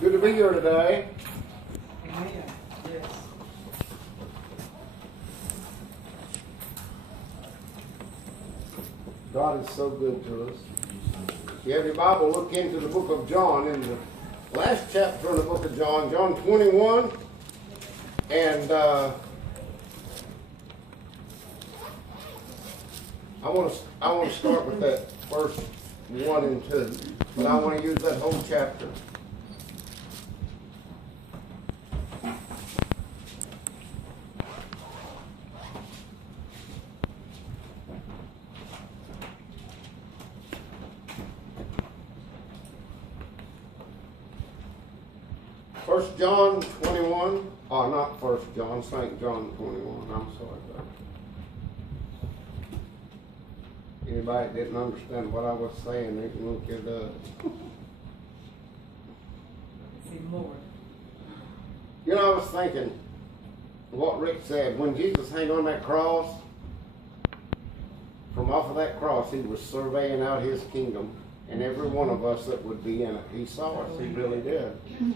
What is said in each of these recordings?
Good to be here today. Amen. Yes. God is so good to us. If you have your Bible, look into the book of John, in the last chapter of the book of John, John 21. And I want to start with that verse 1 and 2, but I want to use that whole chapter. First John 21, not First John, St. John 21, I'm sorry about that. Anybody that didn't understand what I was saying, they can look it up. See more. You know, I was thinking what Rick said, when Jesus hung on that cross, from off of that cross, he was surveying out his kingdom, and every one of us that would be in it, he saw us, he really did. Yes.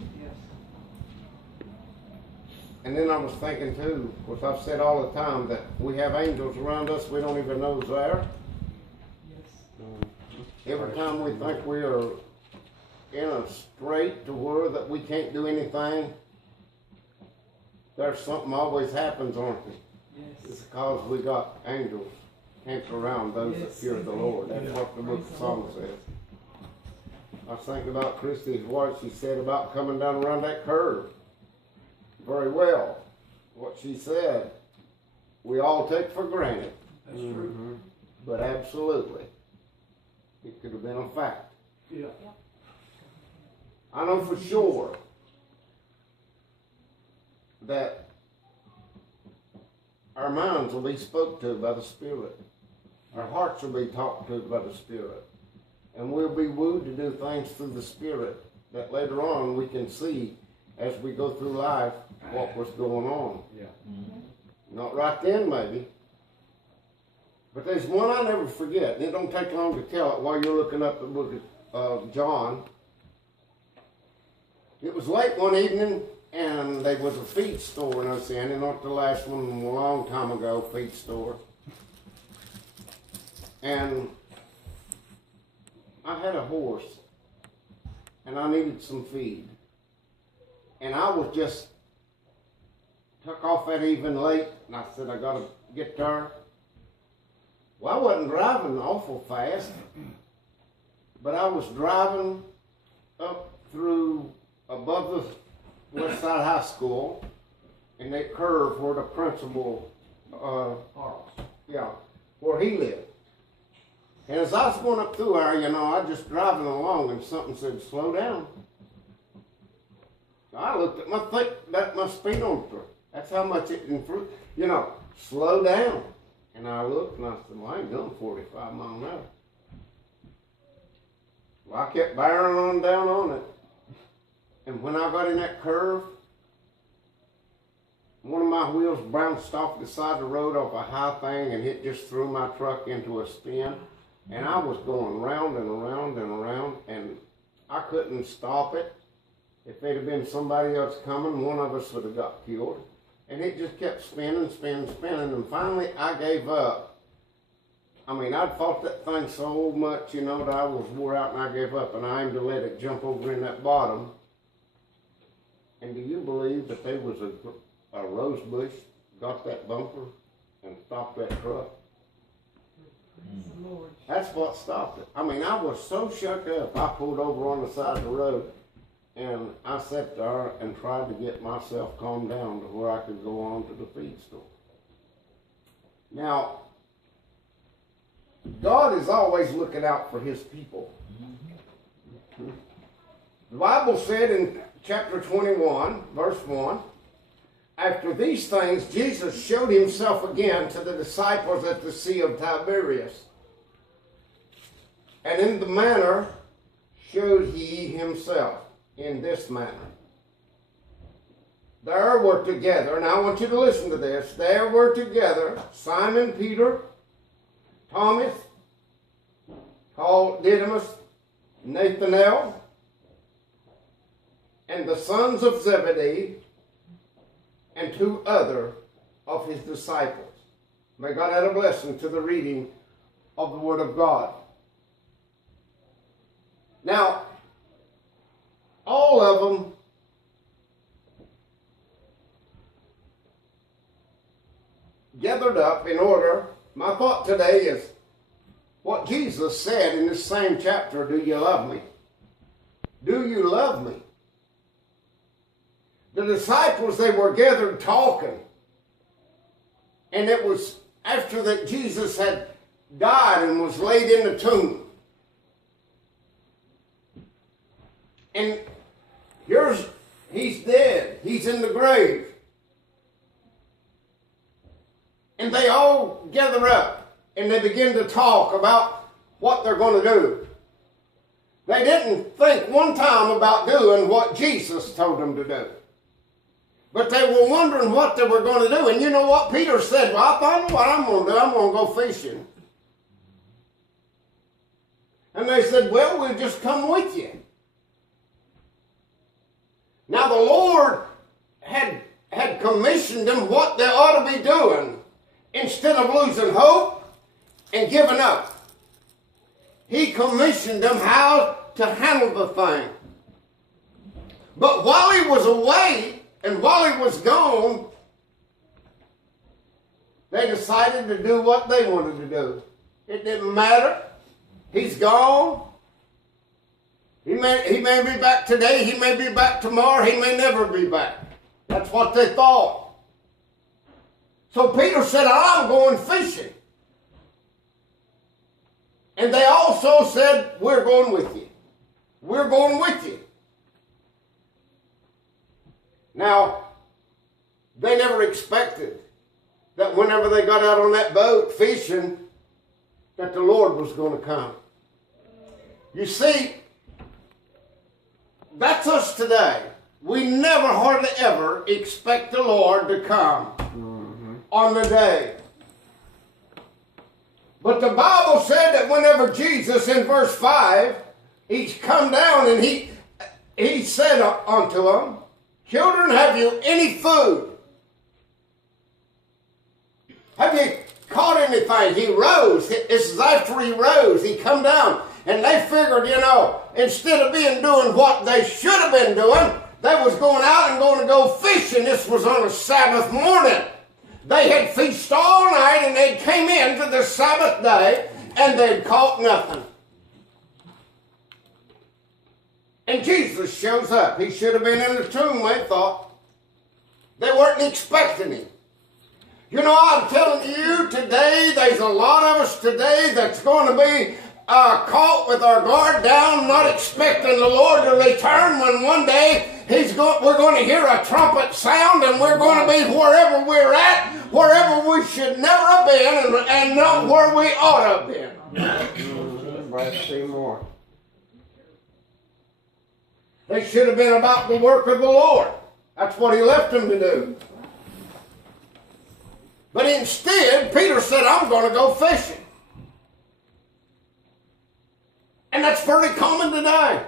And then I was thinking too, which I've said all the time, that we have angels around us we don't even know is there. Yes. Every time we think we are in a strait to where that we can't do anything, there's something always happens, aren't it? Yes. It's because we got angels camped around those that fear the Lord. That's what the book of Psalms says. I was thinking about Christy's what she said about coming down around that curve. Very well. What she said, we all take for granted. That's true. But absolutely, it could have been a fact. Yeah. I know for sure that our minds will be spoke to by the Spirit. Our hearts will be talked to by the Spirit. And we'll be wooed to do things through the Spirit that later on we can see as we go through life what was going on. Yeah. Not right then, maybe. But there's one I never forget, and it don't take long to tell it while you're looking up the book of John. It was late one evening, and there was a feed store in Oceana, not the last one, a long time ago, feed store. And I had a horse, and I needed some feed. And I was just took off that evening late, and I said, I got to get there. Well, I wasn't driving awful fast, but I was driving up through above the West Side High School, and that curve where the principal, where he lived. And as I was going up through there, you know, I was just driving along, and something said, slow down. I looked at my speedometer. That's how much it improved. You know, slow down. And I looked and I said, well, I ain't going 45 miles an hour. Well, I kept barreling on down on it. And when I got in that curve, one of my wheels bounced off the side of the road off a high thing, and it just threw my truck into a spin. And I was going round and around and around, and I couldn't stop it. If there'd have been somebody else coming, one of us would have got killed. And it just kept spinning, and finally I gave up. I mean, I'd fought that thing so much, you know, that I was wore out, and I gave up, and I aimed to let it jump over in that bottom. And do you believe that there was a rose bush got that bumper and stopped that truck? Praise the Lord. That's what stopped it. I mean, I was so shook up, I pulled over on the side of the road. And I sat there and tried to get myself calmed down to where I could go on to the feed store. Now, God is always looking out for his people. The Bible said in chapter 21, verse 1, after these things, Jesus showed himself again to the disciples at the Sea of Tiberias. And in the manner showed he himself. In this manner. There were together, and I want you to listen to this, there were together Simon Peter, Thomas, called Didymus, Nathanael, and the sons of Zebedee, and 2 other of his disciples. May God add a blessing to the reading of the Word of God. Now, all of them gathered up in order. My thought today is what Jesus said in this same chapter, do you love me? Do you love me? The disciples, they were gathered talking. And it was after that Jesus had died and was laid in the tomb. And he's dead. He's in the grave. And they all gather up and they begin to talk about what they're going to do. They didn't think one time about doing what Jesus told them to do. But they were wondering what they were going to do. And you know what? Peter said, well, I know what I'm going to do. I'm going to go fishing. And they said, well, we'll just come with you. Now the Lord had commissioned them what they ought to be doing instead of losing hope and giving up. He commissioned them how to handle the thing. But while he was away and while he was gone, they decided to do what they wanted to do. It didn't matter. He's gone. He may be back today. He may be back tomorrow. He may never be back. That's what they thought. So Peter said, I'm going fishing. And they also said, we're going with you. We're going with you. Now, they never expected that whenever they got out on that boat fishing, that the Lord was going to come. You see, that's us today. We never, hardly ever expect the Lord to come on the day. But the Bible said that whenever Jesus, in verse 5, he's come down and he said unto them, children, have you any food? Have you caught anything? He rose. This is after he rose. He come down. And they figured, instead of doing what they should have been doing, they was going out and going to go fishing. This was on a Sabbath morning. They had fished all night and they came into the Sabbath day and they'd caught nothing. And Jesus shows up. He should have been in the tomb, they thought. They weren't expecting him. I'm telling you today, there's a lot of us today that's going to be caught with our guard down, not expecting the Lord to return when one day we're going to hear a trumpet sound and we're going to be wherever we're at, wherever we should never have been and not where we ought to have been. Let's see more. They should have been about the work of the Lord. That's what he left them to do. But instead, Peter said, I'm going to go fishing. And that's pretty common today.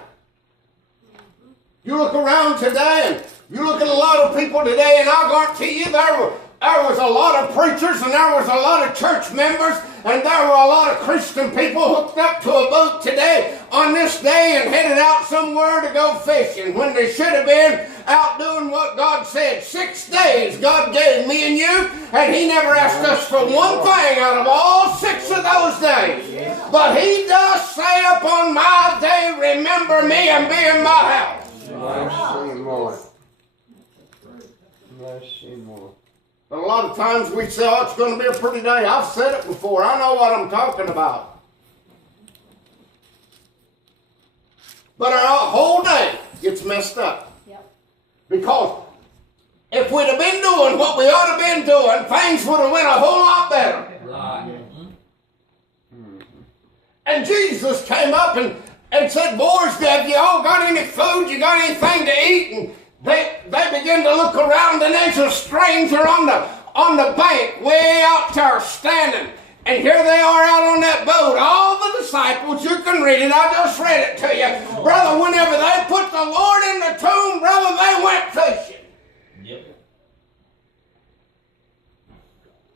You look around today and you look at a lot of people today, and I'll guarantee you there was a lot of preachers and there was a lot of church members and there were a lot of Christian people hooked up to a boat today on this day and headed out somewhere to go fishing when they should have been out doing what God said. 6 days God gave me and you, and he never asked us for one thing out of all 6 of those days. But he does say, upon my day, remember me and be in my house. Let's see more. Let's see more. But a lot of times we say, oh, it's going to be a pretty day. I've said it before. I know what I'm talking about. But our whole day gets messed up. Yep. Because if we'd have been doing what we ought to have been doing, things would have went a whole lot better. Right. And Jesus came up and said, boys, have you all got any food? You got anything to eat? And they began to look around, and there's a stranger on the bank way out there standing. And here they are out on that boat. All the disciples, you can read it. I just read it to you. Brother, whenever they put the Lord in the tomb, brother,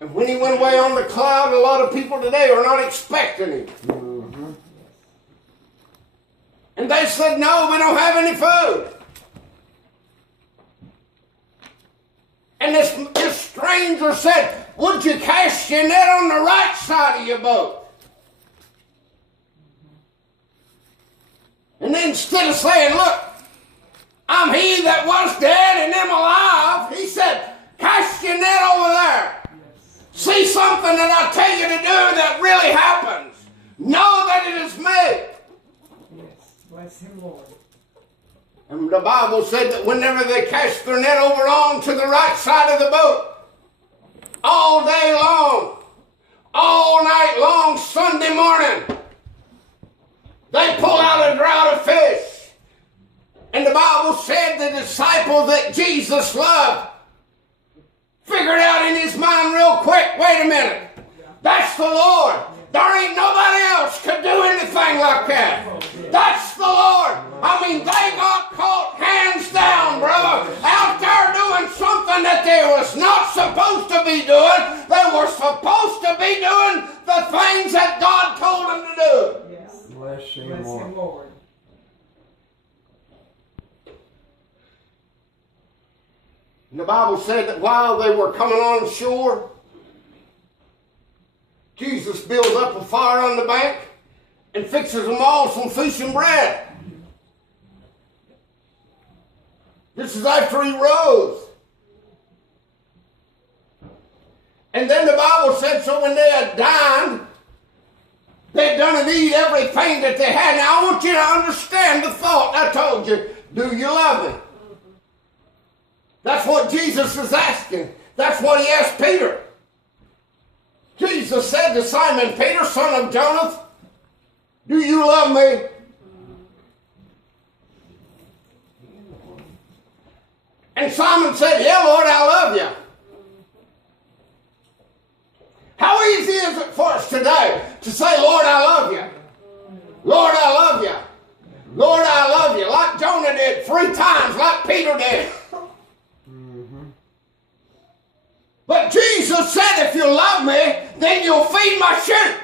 And when he went away on the cloud, a lot of people today are not expecting him. Mm-hmm. And they said, no, we don't have any food. And this stranger said, would you cast your net on the right side of your boat? And then instead of saying, look, I'm he that was dead and am alive, he said, cast your net over there. See something that I tell you to do that really happens. Know that it is me. Yes. Bless him, Lord. And the Bible said that whenever they cast their net over on to the right side of the boat, all day long, all night long, Sunday morning, they pull out a drought of fish. And the Bible said the disciple that Jesus loved figured out in his mind real quick, wait a minute, that's the Lord. There ain't nobody else could do anything like that. That's the Lord. I mean, they got caught hands down, brother, out there doing something that they was not supposed to be doing. They were supposed to be doing the things that God told them to do. Yes. Bless you, Bless Lord. him, Lord. And the Bible said that while they were coming on shore, Jesus builds up a fire on the bank and fixes them all some fish and bread. This is after he rose. And then the Bible said, so when they had dined, they'd done and eat everything that they had. Now I want you to understand the thought I told you. Do you love me? That's what Jesus is asking. That's what he asked Peter. Jesus said to Simon Peter, son of Jonas, do you love me? And Simon said, yeah, Lord, I love you. How easy is it for us today to say, Lord, I love you. Lord, I love you. Lord, I love you. Like Jonah did 3 times, like Peter did. But Jesus said, if you love me, then you'll feed my sheep.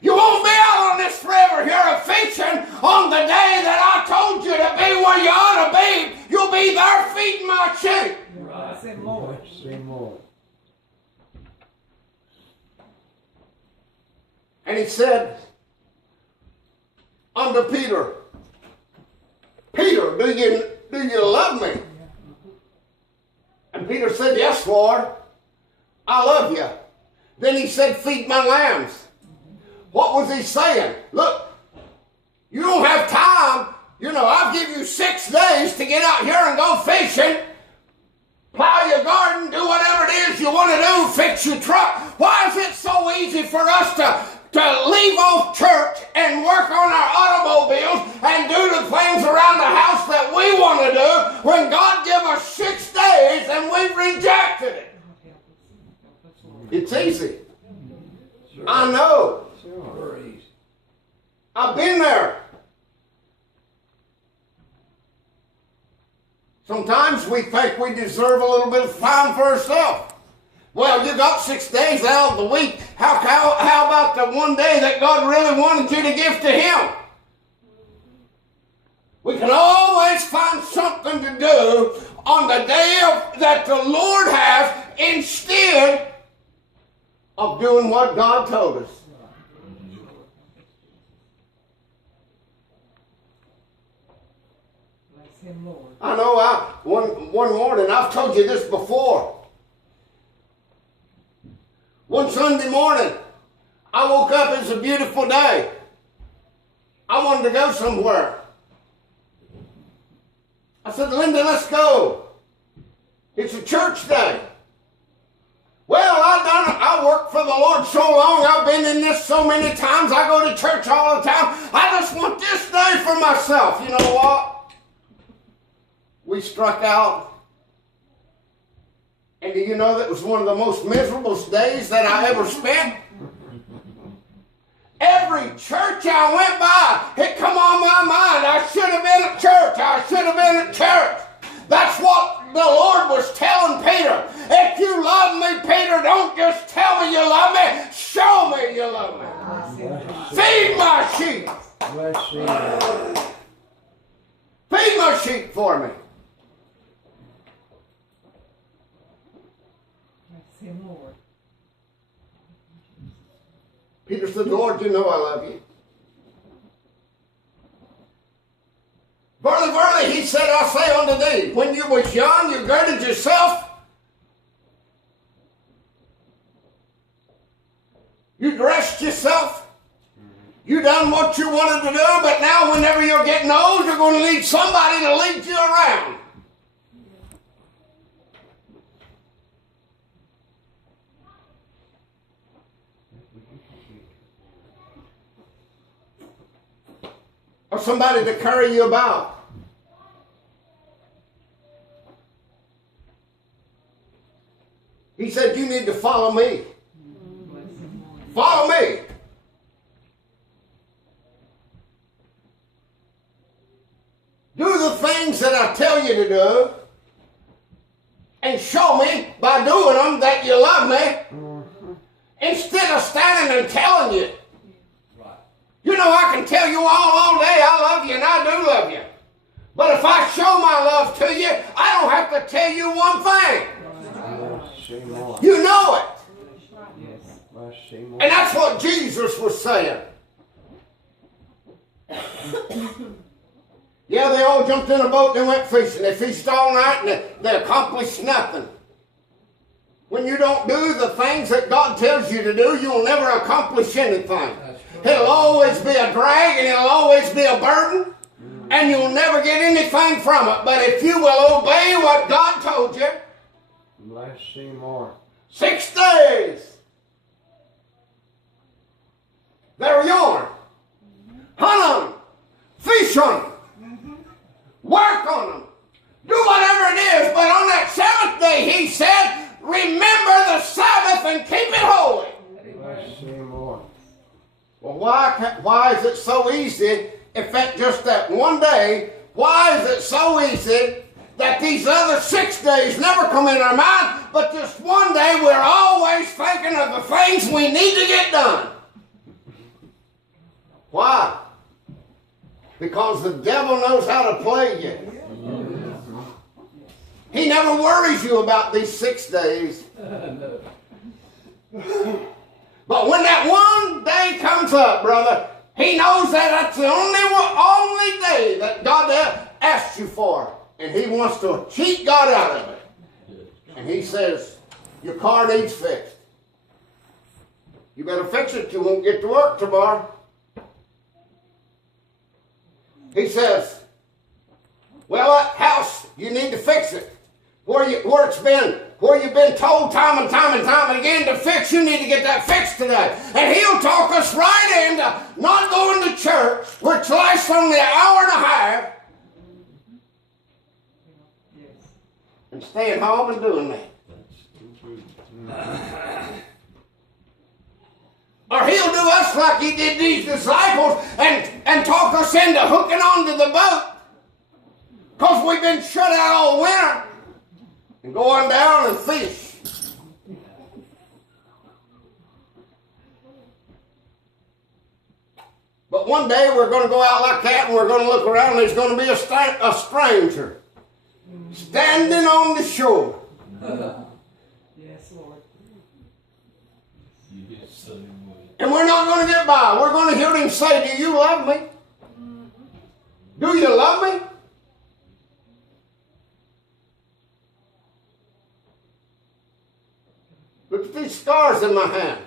You won't be out on this river here a fishing on the day that I told you to be where you ought to be. You'll be there feeding my sheep. Bless him, Lord. Bless you, Lord. And he said unto Peter, Peter, do you love me? And Peter said, yes, Lord, I love you. Then he said, feed my lambs. What was he saying? Look, you don't have time. You know, I'll give you 6 days to get out here and go fishing, plow your garden, do whatever it is you want to do, fix your truck. Why is it so easy for us to leave off church and work on our automobiles and do the things around the house that we want to do when God gave us 6 days and we've rejected it? It's easy. Sure. I know. Sure. I've been there. Sometimes we think we deserve a little bit of time for ourselves. Well, you got 6 days out of the week. How about the one day that God really wanted you to give to Him? We can always find something to do on the day that the Lord has instead of doing what God told us. Bless him, Lord. I know one morning, I've told you this before. One Sunday morning, I woke up, it's a beautiful day. I wanted to go somewhere. I said, Linda, let's go. It's a church day. Well, I worked for the Lord so long, I've been in this so many times, I go to church all the time. I just want this day for myself. You know what? We struck out. And do you know that was one of the most miserable days that I ever spent? Every church I went by, it come on my mind. I should have been at church. I should have been at church. That's what the Lord was telling Peter. If you love me, Peter, don't just me you love me. Show me you love me. Bless him, Lord. Feed my sheep. Bless you, Lord. Feed my sheep for me. Bless him, Lord. Peter said, Lord, you know I love you. Verily, verily, he said, I say unto thee, when you was young, you girded yourself. You dressed yourself. You done what you wanted to do, but now whenever you're getting old, you're going to need somebody to lead you around. Or somebody to carry you about. He said, you need to follow me. Follow me. Do the things that I tell you to do, and show me by doing them that you love me, instead of standing and telling you. You know, I can tell you all day I love you, and I do love you. But if I show my love to you, I don't have to tell you one thing. Bless you, Lord. You know it. Bless you, Lord. And that's what Jesus was saying. Yeah, they all jumped in a boat and went fishing. They fished all night and they accomplished nothing. When you don't do the things that God tells you to do, you'll never accomplish anything. It'll always be a drag and it'll always be a burden, and you'll never get anything from it. But if you will obey what God told you, Bless you, Lord. 6 days, they're yours. Hunt them, fish on them, work on them, do whatever it is. But on that seventh day, he said, remember the Sabbath and keep it holy. Bless you, Lord. Well, why is it so easy, if that's just that one day, why is it so easy that these other 6 days never come in our mind, but just one day we're always thinking of the things we need to get done? Why? Because the devil knows how to play you. He never worries you about these 6 days. But when that one day comes up, brother, he knows that that's the only day that God asked you for. And he wants to cheat God out of it. And he says, your car needs fixed. You better fix it. You won't get to work tomorrow. He says, well, that house, you need to fix it. Where you've been told time and time again to fix, you need to get that fixed today. And he'll talk us right into not going to church, which lasts only an hour and a half, and staying home and doing that. Or he'll do us like he did these disciples and talk us into hooking onto the boat because we've been shut out all winter and go on down and fish. But one day we're going to go out like that and we're going to look around and there's going to be a stranger standing on the shore. Yes, Lord. And we're not going to get by. We're going to hear him say, do you love me? Do you love me? Look at these scars in my hand.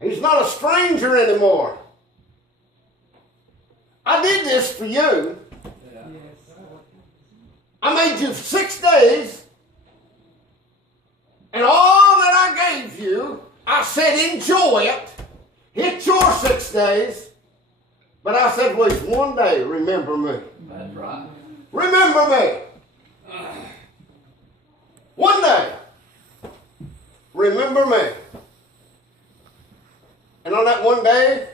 He's not a stranger anymore. I did this for you. Yes, Lord. I made you 6 days. And all that I gave you, I said enjoy it. It's your 6 days. But I said, wait, one day, remember me. That's right. Remember me. One day. Remember me. And on that one day,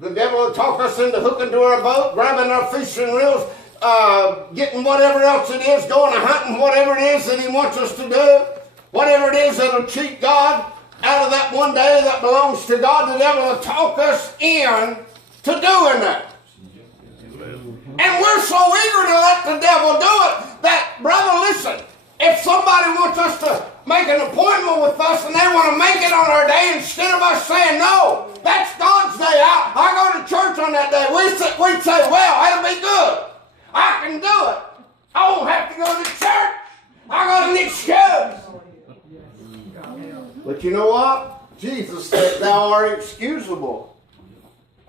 the devil will talk us into hooking to our boat, grabbing our fishing reels, getting whatever else it is, going hunting, whatever it is that he wants us to do. whatever it is that'll cheat God out of that one day that belongs to God, the devil will talk us in to doing that. And we're so eager to let the devil do it that, brother, listen, if somebody wants us to make an appointment with us and they want to make it on our day, instead of us saying, no, that's God's day, I go to church on that day, we'd say, well, that'll be good. I can do it. I won't have to go to church. I got an excuse. But you know what? Jesus said, thou art excusable,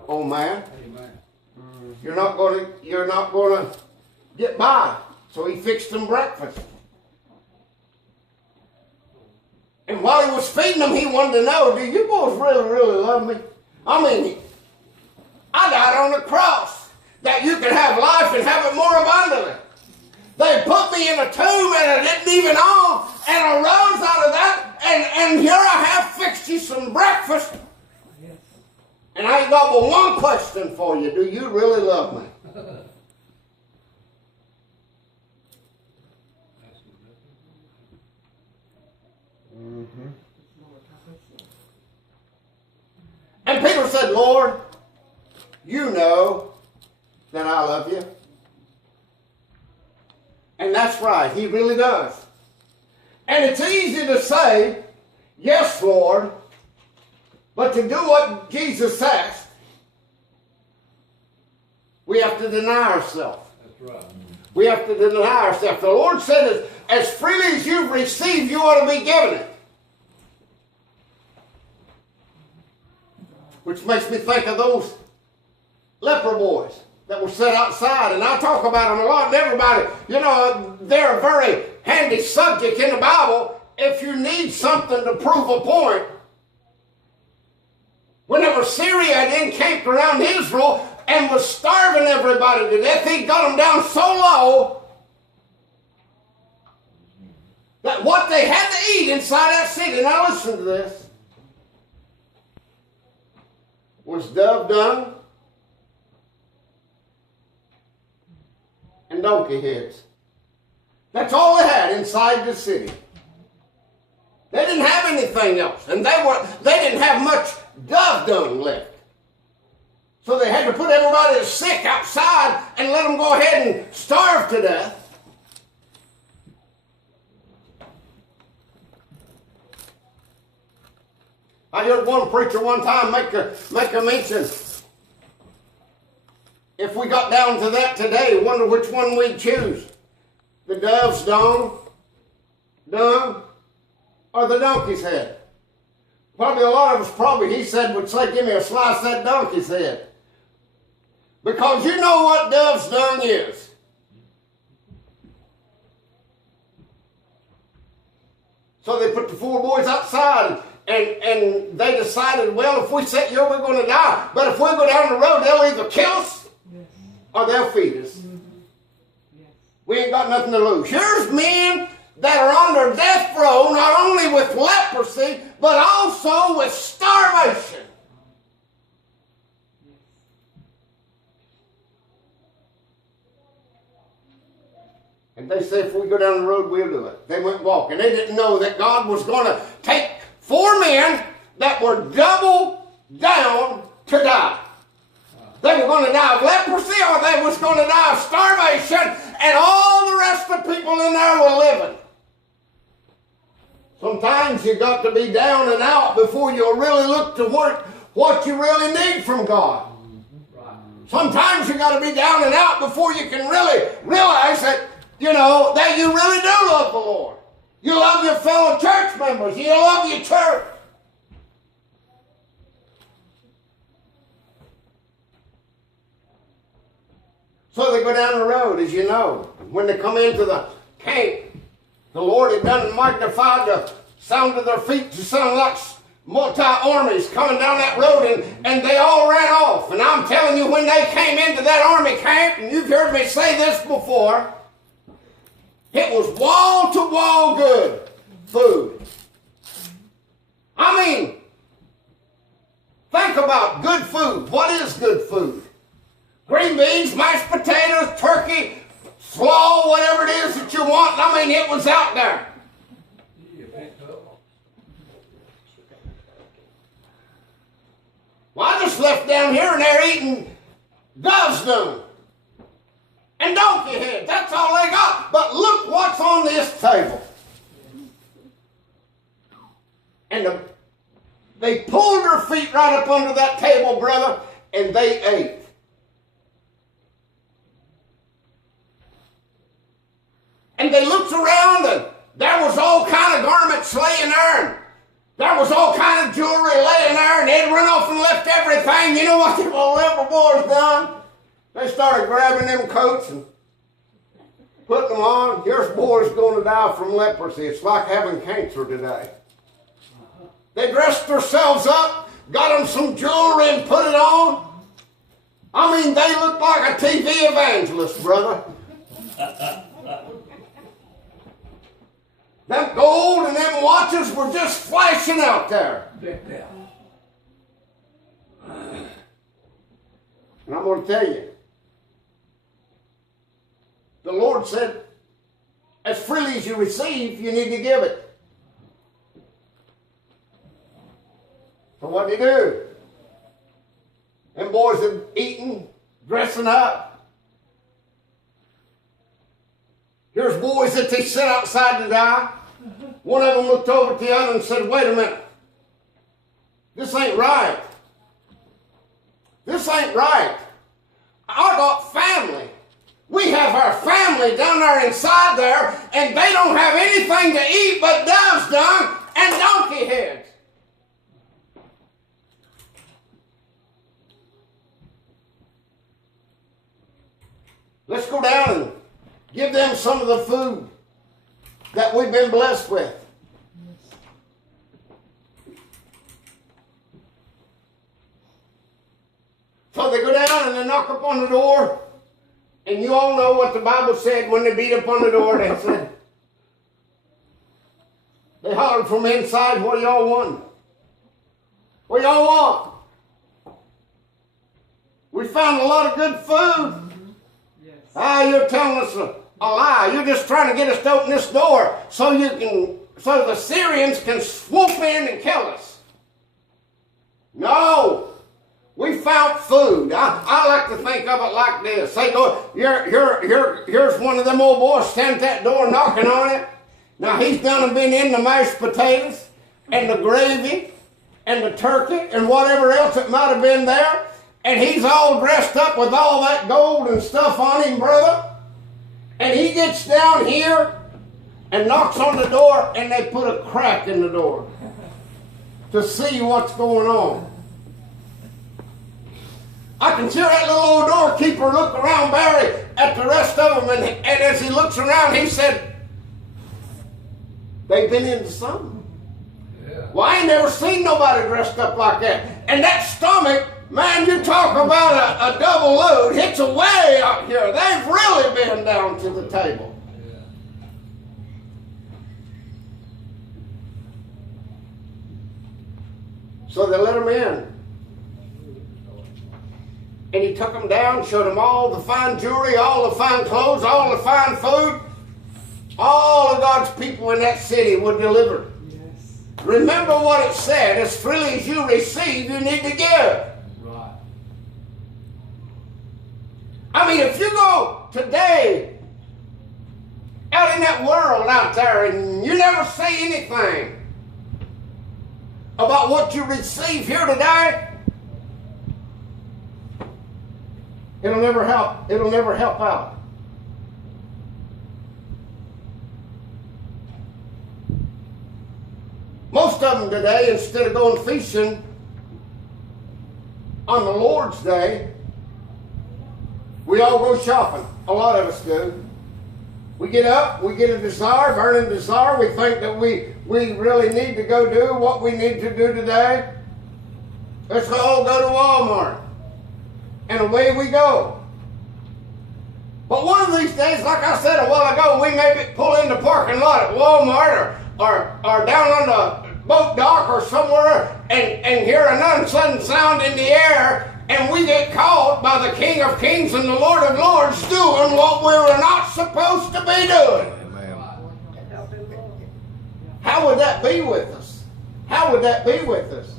oh man. You're not going to get by. So he fixed them breakfast. And while he was feeding them, he wanted to know, do you boys really, really love me? I mean, I died on the cross that you can have life and have it more abundantly. They put me in a tomb and I didn't even know, and I rose out of that, and here I have fixed you some breakfast. And I ain't got but one question for you. Do you really love me? Mm-hmm. And Peter said, Lord, you know that I love you. And that's right, he really does. And it's easy to say, yes, Lord, but to do what Jesus says, we have to deny ourselves. That's right. We have to deny ourselves. The Lord said, as freely as you've received, you ought to be given it. Which makes me think of those leper boys that were set outside. And I talk about them a lot. And everybody, you know, they're a very handy subject in the Bible if you need something to prove a point. Whenever Syria had encamped around Israel and was starving everybody to death, he got them down so low that what they had to eat inside that city, now listen to this, was dove dung and donkey heads. That's all they had inside the city. They didn't have anything else, and they didn't have much dove dung left. So they had to put everybody that's sick outside and let them go ahead and starve to death. I heard one preacher one time make a mention. If we got down to that today, wonder which one we'd choose. The dove's dung, or the donkey's head. Probably a lot of us he said, would say, give me a slice of that donkey's head. Because you know what dove's dung is. So they put the four boys outside, and they decided, well, if we sit here, we're going to die. But if we go down the road, they'll either kill us or they'll feed us. We ain't got nothing to lose. Here's men that are under death row, not only with leprosy, but also with starvation. And they said, if we go down the road, we'll do it. They went walking. They didn't know that God was going to take four men that were double down to die. They were going to die of leprosy, or they was going to die of starvation, and all the rest of the people in there were living. Sometimes you got to be down and out before you'll really look to what you really need from God. Sometimes you got to be down and out before you can really realize that, you know, that you really do love the Lord. You love your fellow church members. You love your church. So they go down the road, as you know. When they come into the camp, the Lord had done magnified the sound of their feet to sound like multi-armies coming down that road, and they all ran off. And I'm telling you, when they came into that army camp, and you've heard me say this before, it was wall-to-wall good food. I mean, think about good food. What is good food? Green beans, mashed potatoes, turkey, slaw, whatever it is that you want. I mean, it was out there. Well, I just left down here and they're eating dove's dung and donkey head. That's all they got. But look what's on this table. And they pulled their feet right up under that table, brother, and they ate. And they looked around and there was all kind of garments laying there. And there was all kind of jewelry laying there. And they'd run off and left everything. You know what them old leper boys done? They started grabbing them coats and putting them on. Here's boys going to die from leprosy. It's like having cancer today. They dressed themselves up, got them some jewelry and put it on. I mean, they looked like a TV evangelist, brother. Them gold and them watches were just flashing out there. And I'm going to tell you, the Lord said, as freely as you receive, you need to give it. So what did he do? Them boys had eaten, dressing up. Here's boys that they sent outside to die. One of them looked over at the other and said, wait a minute. This ain't right. This ain't right. I got family. We have our family down there inside there, and they don't have anything to eat but dove's dung and donkey heads. Let's go down and give them some of the food that we've been blessed with. So they go down and they knock up on the door. And you all know what the Bible said when they beat up on the door. They said, they hollered from inside, what do y'all want? What do y'all want? We found a lot of good food. You're telling us a lie. You're just trying to get us to open this door so the Syrians can swoop in and kill us. No. We found food. I like to think of it like this. They go, here's one of them old boys standing at that door knocking on it. Now he's done and been in the mashed potatoes and the gravy and the turkey and whatever else that might have been there. And he's all dressed up with all that gold and stuff on him, brother. And he gets down here and knocks on the door, and they put a crack in the door to see what's going on. I can see that little old doorkeeper look around Barry at the rest of them, and as he looks around, he said, they've been into something. Yeah. Well, I ain't never seen nobody dressed up like that. And that stomach, man, you talk about a double load, hits away out here. They've really been down to the table. Yeah. So they let them in. And he took them down, showed them all the fine jewelry, all the fine clothes, all the fine food. All of God's people in that city were delivered. Yes. Remember what it said, as freely as you receive, you need to give. Right. I mean, if you go today out in that world out there and you never say anything about what you receive here today, it'll never help. It'll never help out. Most of them today, instead of going fishing on the Lord's Day, we all go shopping. A lot of us do. We get up, we get a desire, burning desire. We think that we really need to go do what we need to do today. Let's all go to Walmart. And away we go. But one of these days, like I said a while ago, we may pull in the parking lot at Walmart or down on the boat dock or somewhere and hear an unsudden sound in the air, and we get caught by the King of Kings and the Lord of Lords doing what we were not supposed to be doing. How would that be with us? How would that be with us?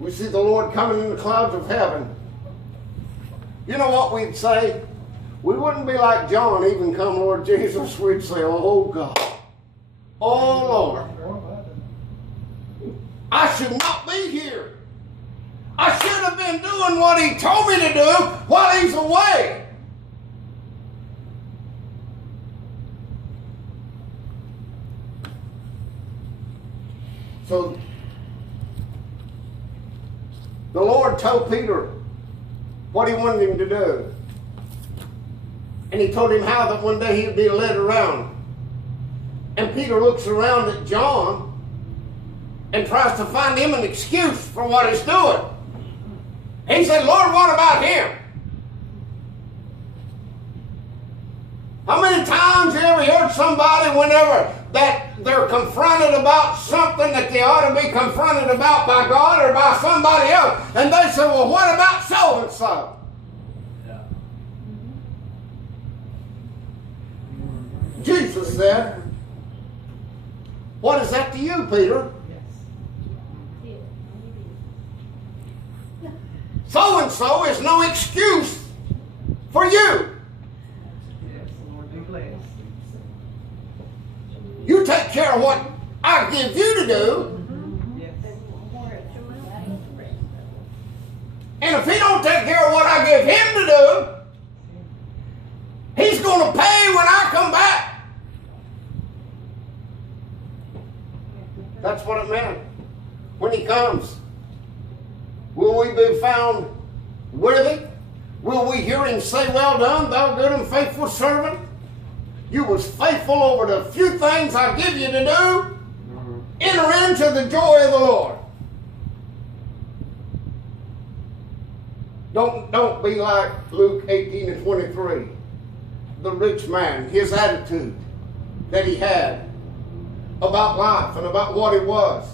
we see the Lord coming in the clouds of heaven, you know what we'd say? We wouldn't be like John, even come Lord Jesus. We'd say, oh God, oh Lord, I should not be here. I should have been doing what he told me to do while he's away. So the Lord told Peter what he wanted him to do. And he told him how that one day he'd be led around. And Peter looks around at John and tries to find him an excuse for what he's doing. He said, Lord, what about him? How many times have you ever heard somebody whenever that they're confronted about something that they ought to be confronted about by God or by somebody else, and they say, well, what about so-and-so? Jesus said, what is that to you, Peter? So-and-so is no excuse for you. Yes, Lord, be blessed. You take care of what I give you to do. Yes. And if he don't take care of what I give him to do, he's going to pay when I come back. That's what it meant. When he comes, will we be found worthy? Will we hear him say, well done, thou good and faithful servant? You was faithful over the few things I give you to do. Enter into the joy of the Lord. Don't be like Luke 18 and 23. The rich man, his attitude that he had about life and about what he was.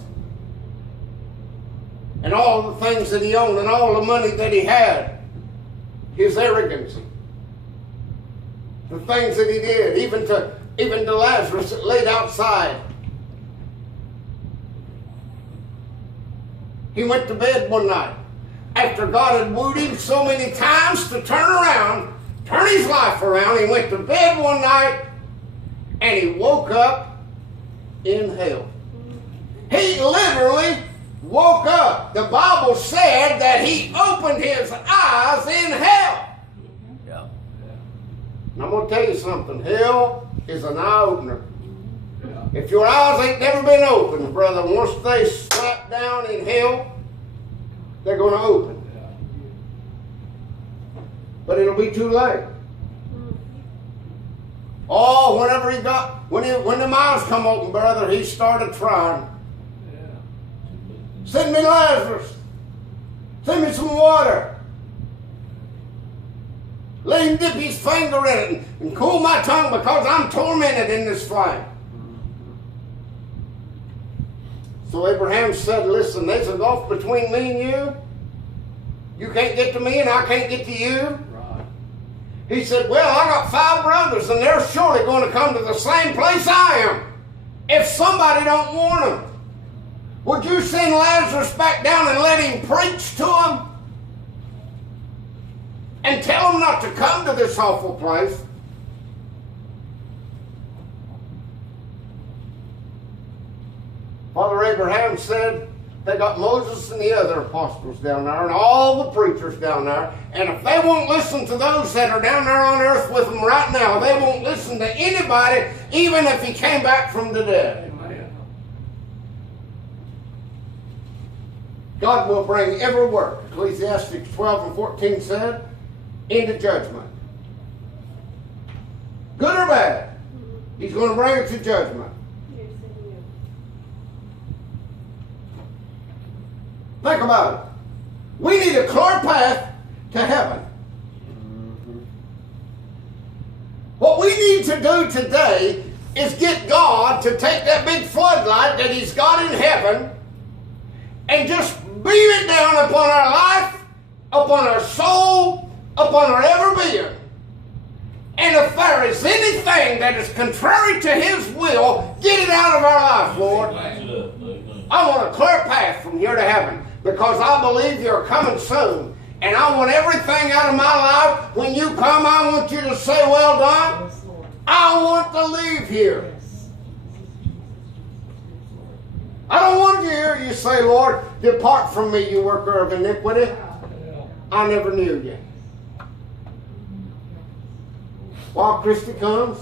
And all the things that he owned and all the money that he had. His arrogancy. The things that he did, even to Lazarus that laid outside. He went to bed one night after God had wooed him so many times to turn his life around. He went to bed one night and he woke up in hell. He literally woke up. The Bible said that he opened his eyes in hell. And I'm going to tell you something. Hell is an eye-opener. If your eyes ain't never been opened, brother, once they slap down in hell, they're going to open. But it'll be too late. Oh, when the eyes come open, brother, he started trying. Send me Lazarus. Send me some water. Let him dip his finger in it and cool my tongue because I'm tormented in this flame. So Abraham said, listen, there's a gulf between me and you. You can't get to me and I can't get to you. Right. He said, well, I got 5 brothers and they're surely going to come to the same place I am if somebody don't warn them. Would you send Lazarus back down and let him preach to them? And tell them not to come to this awful place? Father Abraham said they got Moses and the other apostles down there and all the preachers down there. And if they won't listen to those that are down there on earth with them right now, they won't listen to anybody, even if he came back from the dead. God will bring every work, Ecclesiastes 12 and 14 said, into judgment. Good or bad, he's going to bring it to judgment. Think about it. We need a clear path to heaven. What we need to do today is get God to take that big floodlight that he's got in heaven and just beam it down upon our life, upon our soul, upon our every being. And if there is anything that is contrary to his will, get it out of our life, Lord. I want a clear path from here to heaven. because I believe you're coming soon. And I want everything out of my life. When you come, I want you to say, well done. Yes, Lord. I want to leave here. Yes. I don't want to hear you say, Lord, depart from me, you worker of iniquity. I never knew you. While Christy comes,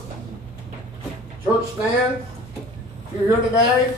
church stands, if you're here today,